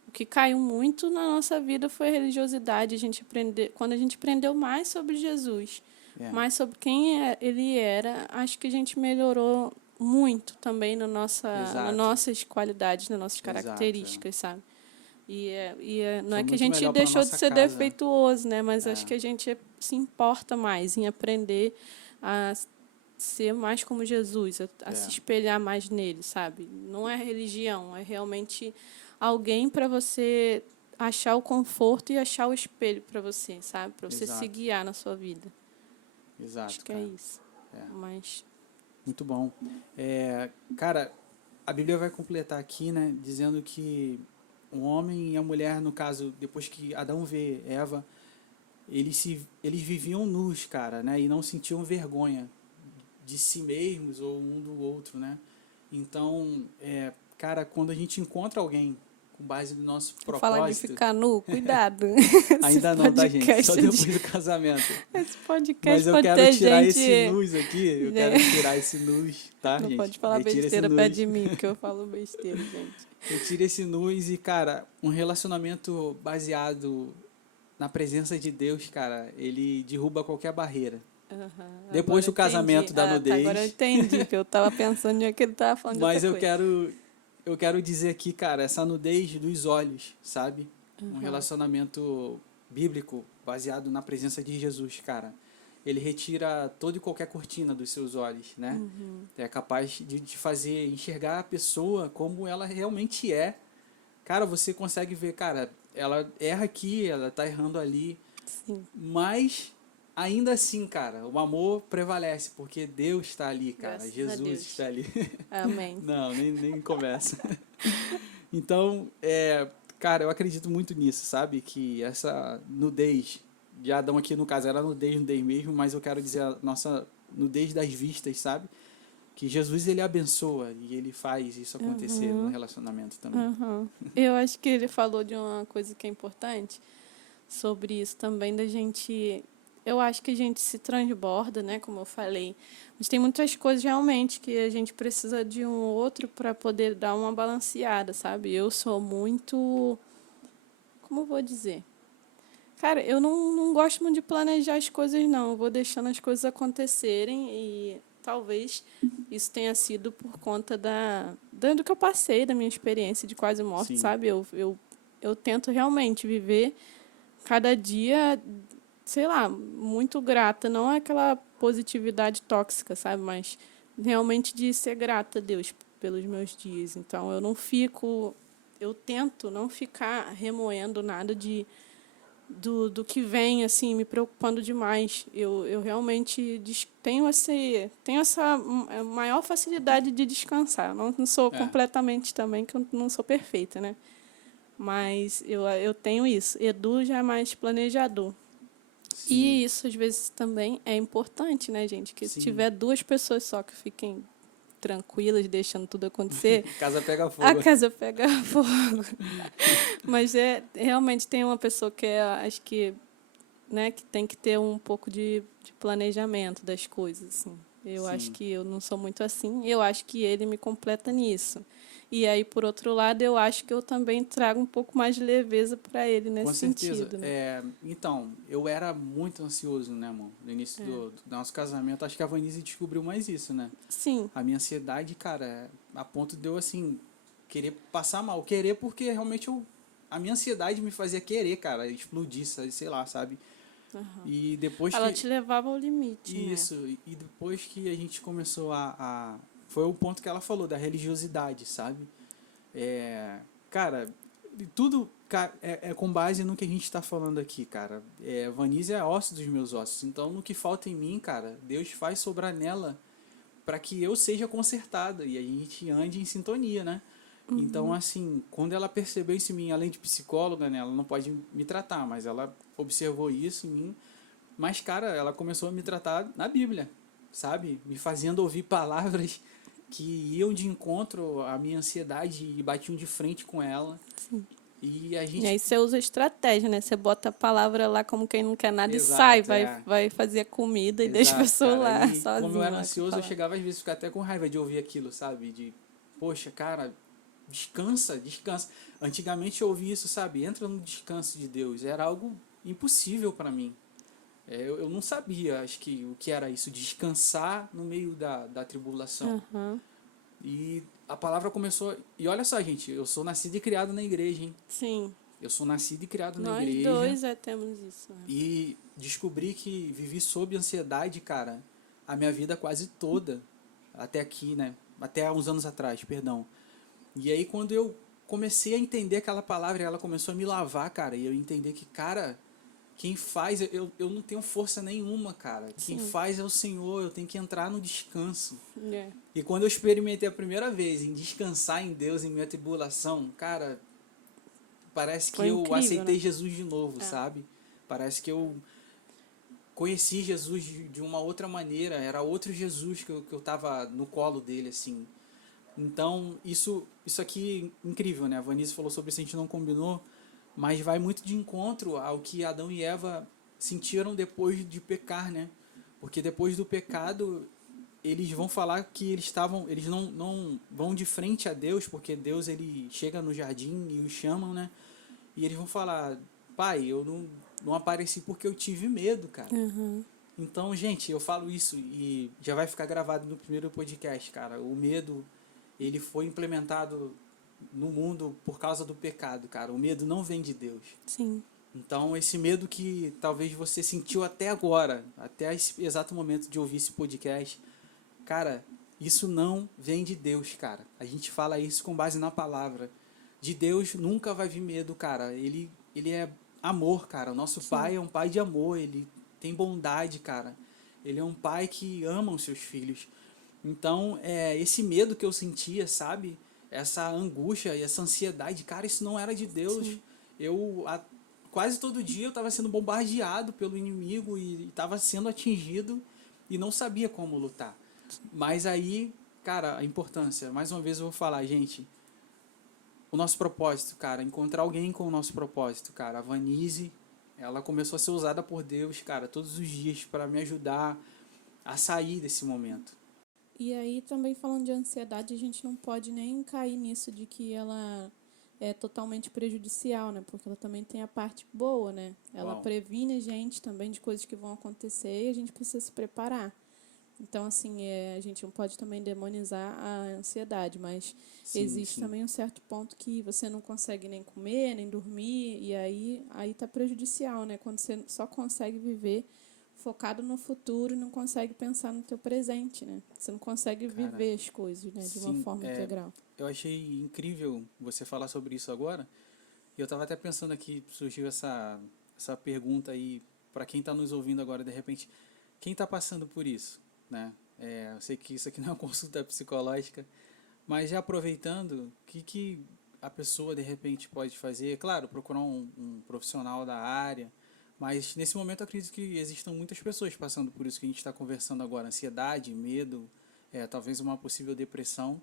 o que caiu muito na nossa vida foi a religiosidade. Quando a gente aprendeu mais sobre Jesus, mais sobre quem ele era, acho que a gente melhorou muito também nas nossas qualidades, nas nossas características, sabe? Não Foi é que a muito gente melhor pra deixou de nossa ser casa. defeituoso, né? Mas acho que a gente se importa mais em aprender a ser mais como Jesus, a se espelhar mais nele, sabe? Não é religião, é realmente alguém para você achar o conforto e achar o espelho para você, sabe? Para você se guiar na sua vida. Exato, acho que é isso. Mas muito bom. Cara, a Bíblia vai completar aqui, né, dizendo que o homem e a mulher, no caso, depois que Adão vê Eva, eles viviam nus, cara, né, e não sentiam vergonha de si mesmos ou um do outro, né? Então, cara, quando a gente encontra alguém com base no nosso propósito... Falar de ficar nu, cuidado. Ainda não, tá, gente? Só depois do casamento. Esse podcast Mas eu pode quero ter tirar gente... esse nus aqui, eu quero tirar esse nus, tá, não gente? Não pode falar Retira besteira perto de mim, porque eu falo besteira, gente. Retira esse nus e, cara, um relacionamento baseado na presença de Deus, cara, ele derruba qualquer barreira. Depois do casamento da nudez. Agora eu entendi, que eu tava pensando em que ele tava falando de outra coisa. Mas eu quero dizer aqui, cara, essa nudez dos olhos, sabe? Um relacionamento bíblico baseado na presença de Jesus, cara. Ele retira toda e qualquer cortina dos seus olhos, né? É capaz de te fazer enxergar a pessoa como ela realmente é. Cara, você consegue ver, cara, ela erra aqui, ela tá errando ali. Sim. Mas, ainda assim, cara, o amor prevalece, porque Deus está ali, cara. Graças Jesus está ali. Amém. Não, nem começa. Então, cara, eu acredito muito nisso, sabe? Que essa nudez de Adão aqui, no caso, era nudez mesmo, mas eu quero dizer a nossa nudez das vistas, sabe? Que Jesus, ele abençoa e ele faz isso acontecer no relacionamento também. Eu acho que ele falou de uma coisa que é importante sobre isso também, da gente... Eu acho que a gente se transborda, né, como eu falei. Mas tem muitas coisas realmente que a gente precisa de um outro para poder dar uma balanceada, sabe? Eu sou muito... Como eu vou dizer? Cara, eu não gosto muito de planejar as coisas, não. Eu vou deixando as coisas acontecerem e talvez isso tenha sido por conta do que eu passei, da minha experiência de quase morte, sabe? Eu tento realmente viver cada dia, sei lá, muito grata. Não é aquela positividade tóxica, sabe? Mas realmente de ser grata a Deus pelos meus dias. Então, eu tento não ficar remoendo nada do que vem, assim, me preocupando demais. Eu realmente tenho essa maior facilidade de descansar. Não sou completamente também, que eu não sou perfeita, né? Mas eu tenho isso. Edu já é mais planejador. Sim. E isso, às vezes, também é importante, né, gente? Que se tiver 2 pessoas só que fiquem tranquilas, deixando tudo acontecer... A casa pega fogo. A casa pega fogo. Mas realmente tem uma pessoa que acho que, né, que tem que ter um pouco de planejamento das coisas, assim. Eu acho que eu não sou muito assim. Eu acho que ele me completa nisso. E aí, por outro lado, eu acho que eu também trago um pouco mais de leveza para ele nesse sentido. Com certeza. Né? Então, eu era muito ansioso, né, amor? No início do nosso casamento, acho que a Vanise descobriu mais isso, né? Sim. A minha ansiedade, cara, a ponto de eu, assim, querer passar mal. Querer porque realmente a minha ansiedade me fazia querer, cara, explodir, sei lá, sabe? E depois ela te levava ao limite, isso, né? E depois que a gente começou foi o ponto que ela falou, da religiosidade, sabe? Cara, tudo é com base no que a gente está falando aqui, cara. Vanise é osso dos meus ossos. Então, no que falta em mim, cara, Deus faz sobrar nela para que eu seja consertada e a gente ande em sintonia, né? Então, assim, quando ela percebeu isso em mim, além de psicóloga, né, ela não pode me tratar, mas ela observou isso em mim. Mas, cara, ela começou a me tratar na Bíblia, sabe? Me fazendo ouvir palavras que iam de encontro à minha ansiedade e batiam de frente com ela. Sim. E a E gente... aí você usa estratégia, né? Você bota a palavra lá como quem não quer nada e sai, Exato, vai fazer a comida e deixa a exato, pessoa cara. lá, E como eu sozinha era lá com a ansioso, eu palavra. chegava às vezes a ficar até com raiva de ouvir aquilo, sabe? De, poxa, cara, descansa, descansa. Antigamente eu ouvia isso, sabe? Entra no descanso de Deus. Era algo impossível para mim. Eu não sabia, acho que, o que era isso, descansar no meio da tribulação. Aham. E a palavra começou... E olha só, gente, eu sou nascido e criado na igreja, hein? Sim. Eu sou nascido e criado na Nós igreja. dois temos isso. Né? E descobri que vivi sob ansiedade, cara, a minha vida quase toda. Até aqui, né? Até uns anos atrás, perdão. E aí quando eu comecei a entender aquela palavra, ela começou a me lavar, cara. E eu entender que, cara, quem faz... Eu não tenho força nenhuma, cara. Quem Sim. faz é o Senhor. Eu tenho que entrar no descanso. É. E quando eu experimentei a primeira vez em descansar em Deus, em minha tribulação, cara, parece que Foi eu incrível, aceitei né? Jesus de novo, É. sabe? Parece que eu conheci Jesus de uma outra maneira, era outro Jesus que eu tava no colo dele, assim. Então, isso aqui é incrível, né? A Vanessa falou sobre isso, a gente não combinou, mas vai muito de encontro ao que Adão e Eva sentiram depois de pecar, né? Porque depois do pecado, eles vão falar que eles não vão de frente a Deus, porque Deus ele chega no jardim e os chamam, né? E eles vão falar: pai, eu não apareci porque eu tive medo, cara. Uhum. Então, gente, eu falo isso e já vai ficar gravado no primeiro podcast, cara. O medo, ele foi implementado no mundo por causa do pecado, cara. O medo não vem de Deus. Sim. Então, esse medo que talvez você sentiu até agora, até esse exato momento de ouvir esse podcast, cara, isso não vem de Deus, cara. A gente fala isso com base na palavra. De Deus nunca vai vir medo, cara. Ele é amor, cara. O nosso Sim. pai é um pai de amor. Ele tem bondade, cara. Ele é um pai que ama os seus filhos. Então, esse medo que eu sentia, sabe? Essa angústia e essa ansiedade, cara, isso não era de Deus. Sim. Quase todo dia eu estava sendo bombardeado pelo inimigo e estava sendo atingido e não sabia como lutar. Mas aí, cara, a importância, mais uma vez eu vou falar, gente, o nosso propósito, cara, encontrar alguém com o nosso propósito, cara. A Vanise, ela começou a ser usada por Deus, cara, todos os dias para me ajudar a sair desse momento. E aí, também falando de ansiedade, a gente não pode nem cair nisso de que ela é totalmente prejudicial, né? Porque ela também tem a parte boa, né? Ela Uau. previne a gente também de coisas que vão acontecer e a gente precisa se preparar. Então, assim, a gente não pode também demonizar a ansiedade, mas Sim, existe sim. também um certo ponto que você não consegue nem comer, nem dormir, e aí tá prejudicial, né? Quando você só consegue viver focado no futuro e não consegue pensar no teu presente, né? Você não consegue Cara, viver as coisas, né, de uma sim, forma integral. eu achei incrível você falar sobre isso agora. E eu estava até pensando aqui, surgiu essa pergunta aí para quem está nos ouvindo agora, de repente, quem está passando por isso, né? Eu sei que isso aqui não é uma consulta psicológica, mas já aproveitando, o que a pessoa de repente pode fazer? Claro, procurar um profissional da área, mas nesse momento eu acredito que existam muitas pessoas passando por isso que a gente está conversando agora, ansiedade, medo, talvez uma possível depressão.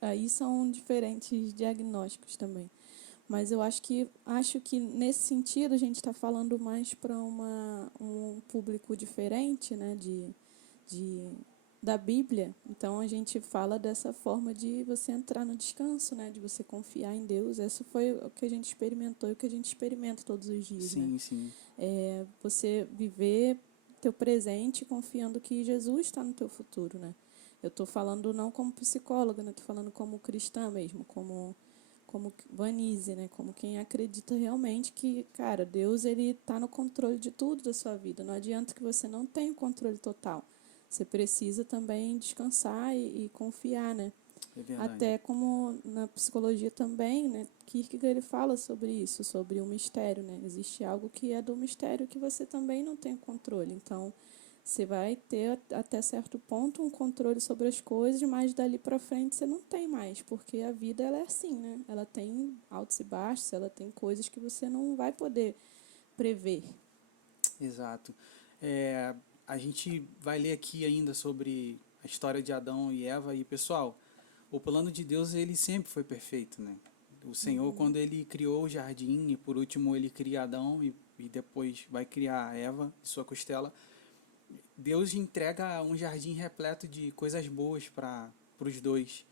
Aí são diferentes diagnósticos também. Mas eu acho que nesse sentido a gente está falando mais para um público diferente, né, de, da Bíblia. Então a gente fala dessa forma de você entrar no descanso, né, de você confiar em Deus. Isso foi o que a gente experimentou e o que a gente experimenta todos os dias, né? Sim, sim. Você viver teu presente confiando que Jesus está no teu futuro, né? Eu estou falando não como psicóloga, né? Estou falando como cristã mesmo, como Vanise, né? Como quem acredita realmente que, cara, Deus ele está no controle de tudo da sua vida. Não adianta que você não tenha o controle total. Você precisa também descansar e confiar, né? É verdade. Até como na psicologia também, né? Kierkegaard ele fala sobre isso, sobre o mistério, né? Existe algo que é do mistério que você também não tem controle. Então, você vai ter até certo ponto um controle sobre as coisas, mas dali para frente você não tem mais, porque a vida ela é assim, né? Ela tem altos e baixos, ela tem coisas que você não vai poder prever. Exato. A gente vai ler aqui ainda sobre a história de Adão e Eva. E, pessoal, o plano de Deus, ele sempre foi perfeito, né? O Senhor, quando ele criou o jardim, e por último ele cria Adão, e depois vai criar Eva, de sua costela, Deus entrega um jardim repleto de coisas boas para os dois.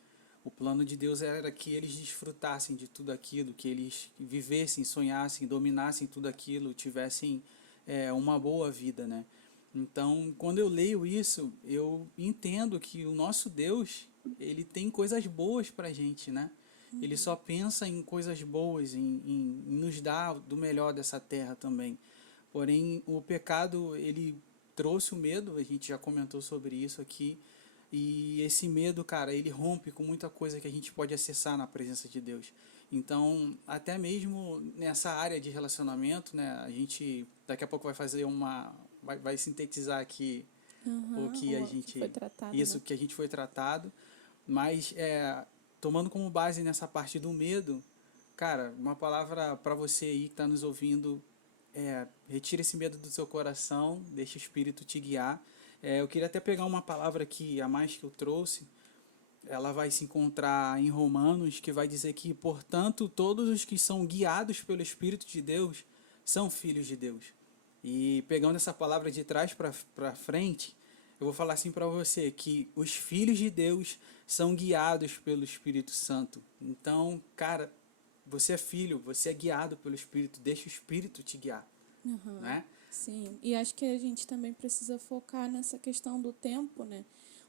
O plano de Deus era que eles desfrutassem de tudo aquilo, que eles vivessem, sonhassem, dominassem tudo aquilo, tivessem uma boa vida, né? Então, quando eu leio isso, eu entendo que o nosso Deus, ele tem coisas boas para a gente, né? Ele só pensa em coisas boas, em nos dar do melhor dessa terra também. Porém, o pecado, ele trouxe o medo, a gente já comentou sobre isso aqui, e esse medo, cara, ele rompe com muita coisa que a gente pode acessar na presença de Deus. Então, até mesmo nessa área de relacionamento, né, a gente daqui a pouco vai fazer vai sintetizar aqui o que a gente foi tratado, isso, né? que a gente foi tratado, mas tomando como base nessa parte do medo, cara, uma palavra para você aí que está nos ouvindo, retira esse medo do seu coração, deixa o Espírito te guiar. Eu queria até pegar uma palavra aqui a mais que eu trouxe. Ela vai se encontrar em Romanos, que vai dizer que, portanto, todos os que são guiados pelo Espírito de Deus são filhos de Deus. E pegando essa palavra de trás para frente, eu vou falar assim para você, que os filhos de Deus são guiados pelo Espírito Santo. Então, cara, você é filho, você é guiado pelo Espírito, deixa o Espírito te guiar, né? Sim, e acho que a gente também precisa focar nessa questão do tempo, né?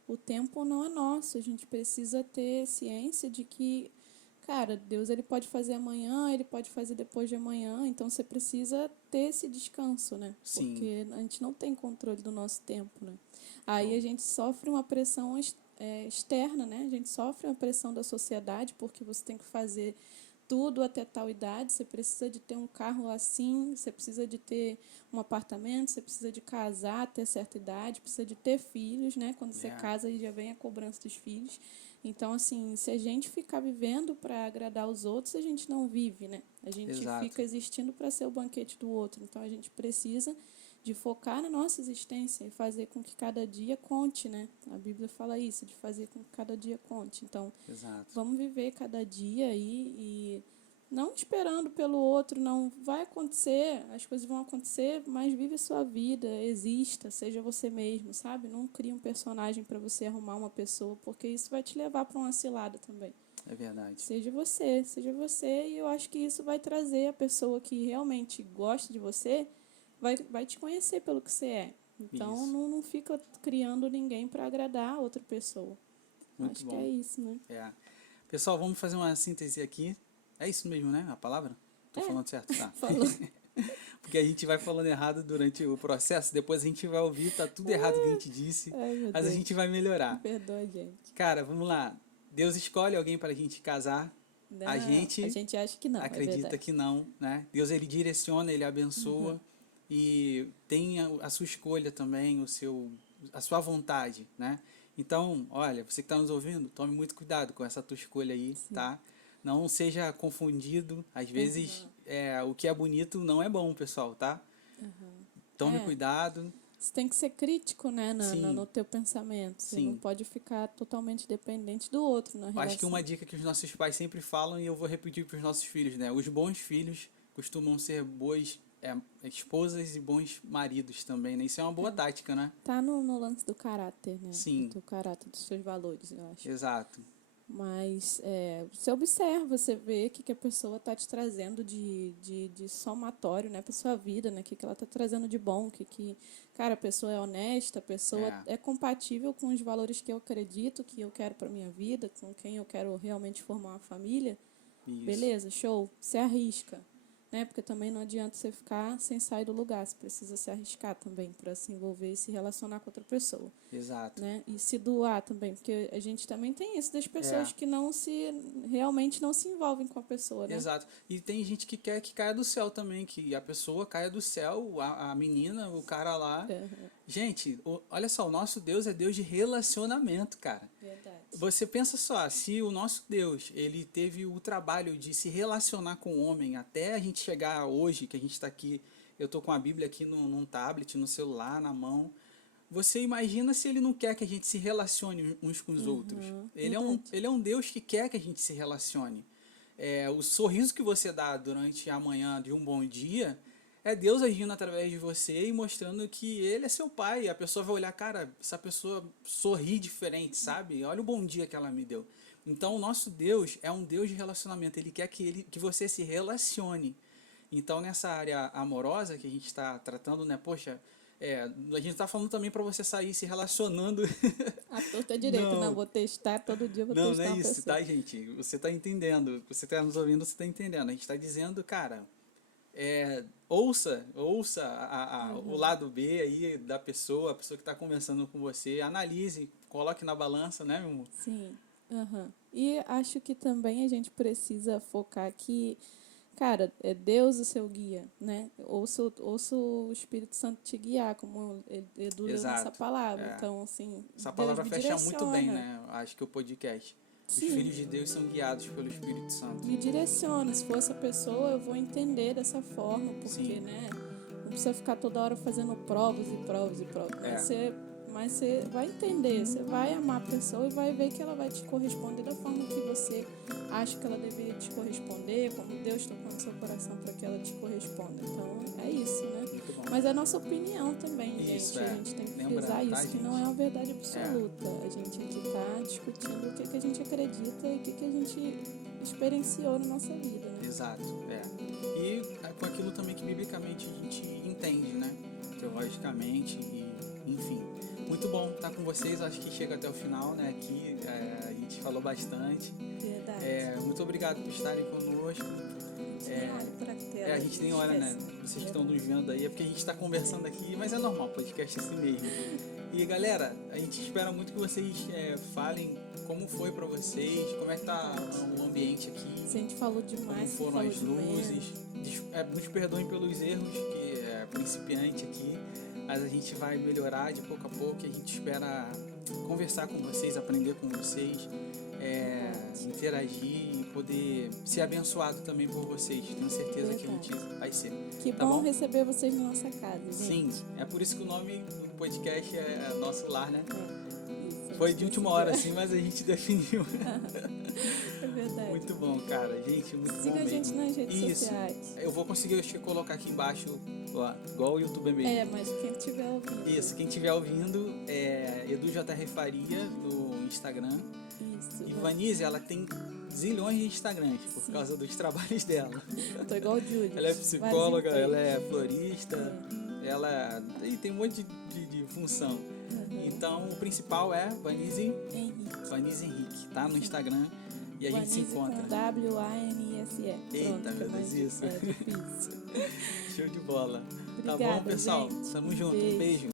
O tempo não é nosso, a gente precisa ter ciência de que, cara, Deus ele pode fazer amanhã, ele pode fazer depois de amanhã, então você precisa ter esse descanso, né? Sim. Porque a gente não tem controle do nosso tempo, né? Aí Bom. a gente sofre uma pressão externa, né? A gente sofre uma pressão da sociedade porque você tem que fazer tudo até tal idade, você precisa de ter um carro assim, você precisa de ter um apartamento, você precisa de casar até certa idade, precisa de ter filhos, né? Quando você casa, aí já vem a cobrança dos filhos. Então, assim, se a gente ficar vivendo para agradar os outros, a gente não vive, né? A gente Exato. fica existindo para ser o banquete do outro. Então, a gente precisa de focar na nossa existência e fazer com que cada dia conte, né? A Bíblia fala isso, de fazer com que cada dia conte. Então, Exato. vamos viver cada dia aí e não esperando pelo outro, não vai acontecer, as coisas vão acontecer, mas vive a sua vida, exista, seja você mesmo, sabe? Não crie um personagem para você arrumar uma pessoa, porque isso vai te levar para uma cilada também. É verdade. Seja você, e eu acho que isso vai trazer a pessoa que realmente gosta de você, vai te conhecer pelo que você é. Então, não fica criando ninguém para agradar a outra pessoa. Muito acho bom. que é isso, né? Pessoal, vamos fazer uma síntese aqui. É isso mesmo, né? A palavra? Tô falando certo, tá? Falou. Porque a gente vai falando errado durante o processo, depois a gente vai ouvir, tá tudo errado que a gente disse, Ai, meu mas a Deus. gente vai melhorar. Perdoa, gente. Cara, vamos lá. Deus escolhe alguém para a gente casar. Não, a gente acha que não, acredita que não, né? Deus, ele direciona, ele abençoa e tem a sua escolha também, a sua vontade, né? Então, olha, você que está nos ouvindo, tome muito cuidado com essa tua escolha aí, tá? Não seja confundido. Às vezes, o que é bonito não é bom, pessoal, tá? Tome cuidado. Você tem que ser crítico, né, Sim. no teu pensamento. Você Sim. não pode ficar totalmente dependente do outro na relação. Acho que uma dica que os nossos pais sempre falam, e eu vou repetir para os nossos filhos, né? Os bons filhos costumam ser boas esposas e bons maridos também, né? Isso é uma boa tática, né? Tá no lance do caráter, né? Sim. Do teu caráter, dos seus valores, eu acho. Exato. Mas você observa, você vê o que a pessoa está te trazendo de somatório, né, para sua vida, né, o que ela está trazendo de bom, cara, a pessoa é honesta, a pessoa é compatível com os valores que eu acredito, que eu quero para minha vida, com quem eu quero realmente formar uma família. Isso. Beleza, show, se arrisca. Né? Porque também não adianta você ficar sem sair do lugar, você precisa se arriscar também para se envolver e se relacionar com outra pessoa. Exato. Né? E se doar também, porque a gente também tem isso das pessoas que realmente não se envolvem com a pessoa, né? Exato. E tem gente que quer que caia do céu também, que a pessoa caia do céu, a menina, o cara lá. Gente, olha só, o nosso Deus é Deus de relacionamento, cara. Verdade. Você pensa só, se o nosso Deus, ele teve o trabalho de se relacionar com o homem até a gente chegar hoje, que a gente está aqui, eu estou com a Bíblia aqui num tablet, no celular, na mão. você imagina se ele não quer que a gente se relacione uns com os outros. Ele é um Deus que quer que a gente se relacione. O sorriso que você dá durante a manhã de um bom dia é Deus agindo através de você e mostrando que ele é seu pai. A pessoa vai olhar, cara, essa pessoa sorri diferente, sabe? Olha o bom dia que ela me deu. Então, o nosso Deus é um Deus de relacionamento. Ele quer que você se relacione. Então, nessa área amorosa que a gente está tratando, né? Poxa, a gente está falando também para você sair se relacionando. A torta é direito, não, vou testar todo dia, vou testar não é uma isso, pessoa. tá, gente? Você está entendendo. Você está nos ouvindo, você está entendendo. A gente está dizendo, cara, ouça o lado B aí da pessoa, a pessoa que está conversando com você. Analise, coloque na balança, né, meu amor? Sim. E acho que também a gente precisa focar que, cara, é Deus o seu guia, né? Ouça o Espírito Santo te guiar, como Edu leu nessa palavra. Então, assim, essa Deus palavra me fecha muito bem, direciona. né? Acho que o podcast. Sim. Os filhos de Deus são guiados pelo Espírito Santo. Me direciona. Se for essa pessoa, eu vou entender dessa forma, porque, Sim. né? Não precisa ficar toda hora fazendo provas e provas e provas. Mas você vai entender, você vai amar a pessoa e vai ver que ela vai te corresponder da forma que você acha que ela deveria te corresponder, como Deus tocou no seu coração para que ela te corresponda. Então, é isso, né? Muito bom. Mas é a nossa opinião também, Isso, gente. A gente tem que Lembra, frisar isso, tá, que gente? não é uma verdade absoluta. A gente aqui está discutindo o que a gente acredita e o que a gente experienciou na nossa vida, né? Exato, E com aquilo também que biblicamente a gente entende, né? Teologicamente, enfim. Muito bom estar com vocês, acho que chega até o final, né? Aqui a gente falou bastante. Verdade. Muito obrigado por estarem conosco. A gente nem olha, né? Vocês que estão nos vendo aí, é porque a gente está conversando aqui, mas é normal, podcast é assim mesmo. E galera, a gente espera muito que vocês falem como foi pra vocês, como é que tá o ambiente aqui. Se a gente falou demais, como foram as luzes. Nos perdoem pelos erros, que é principiante aqui, mas a gente vai melhorar de pouco a pouco e a gente espera conversar com vocês, aprender com vocês, interagir e poder ser abençoado também por vocês. Tenho certeza que a gente vai ser. Que tá bom bom receber vocês na nossa casa, gente. Sim, é por isso que o nome do podcast é Nosso Lar, né? Isso, Foi de última hora, assim, mas a gente definiu. É verdade. Muito bom, cara. Gente, muito Siga bom a mesmo. gente nas redes Isso. sociais. Eu vou conseguir colocar aqui embaixo, ó, igual o YouTube mesmo. Mas quem estiver ouvindo. Isso, quem estiver ouvindo, EduJR Faria no Instagram. Isso. E Vanise, ela tem zilhões de Instagrams por causa dos trabalhos dela. Tô igual o Júlio. Ela é psicóloga, ela é florista, ela tem um monte de função. Então, o principal é Vanise Henrique, tá? No Instagram. E a gente se encontra. Com WANISE. Eita, meu Deus, isso. É difícil. Show de bola. Obrigada, Tá bom, pessoal? gente. Tamo junto. Um beijo.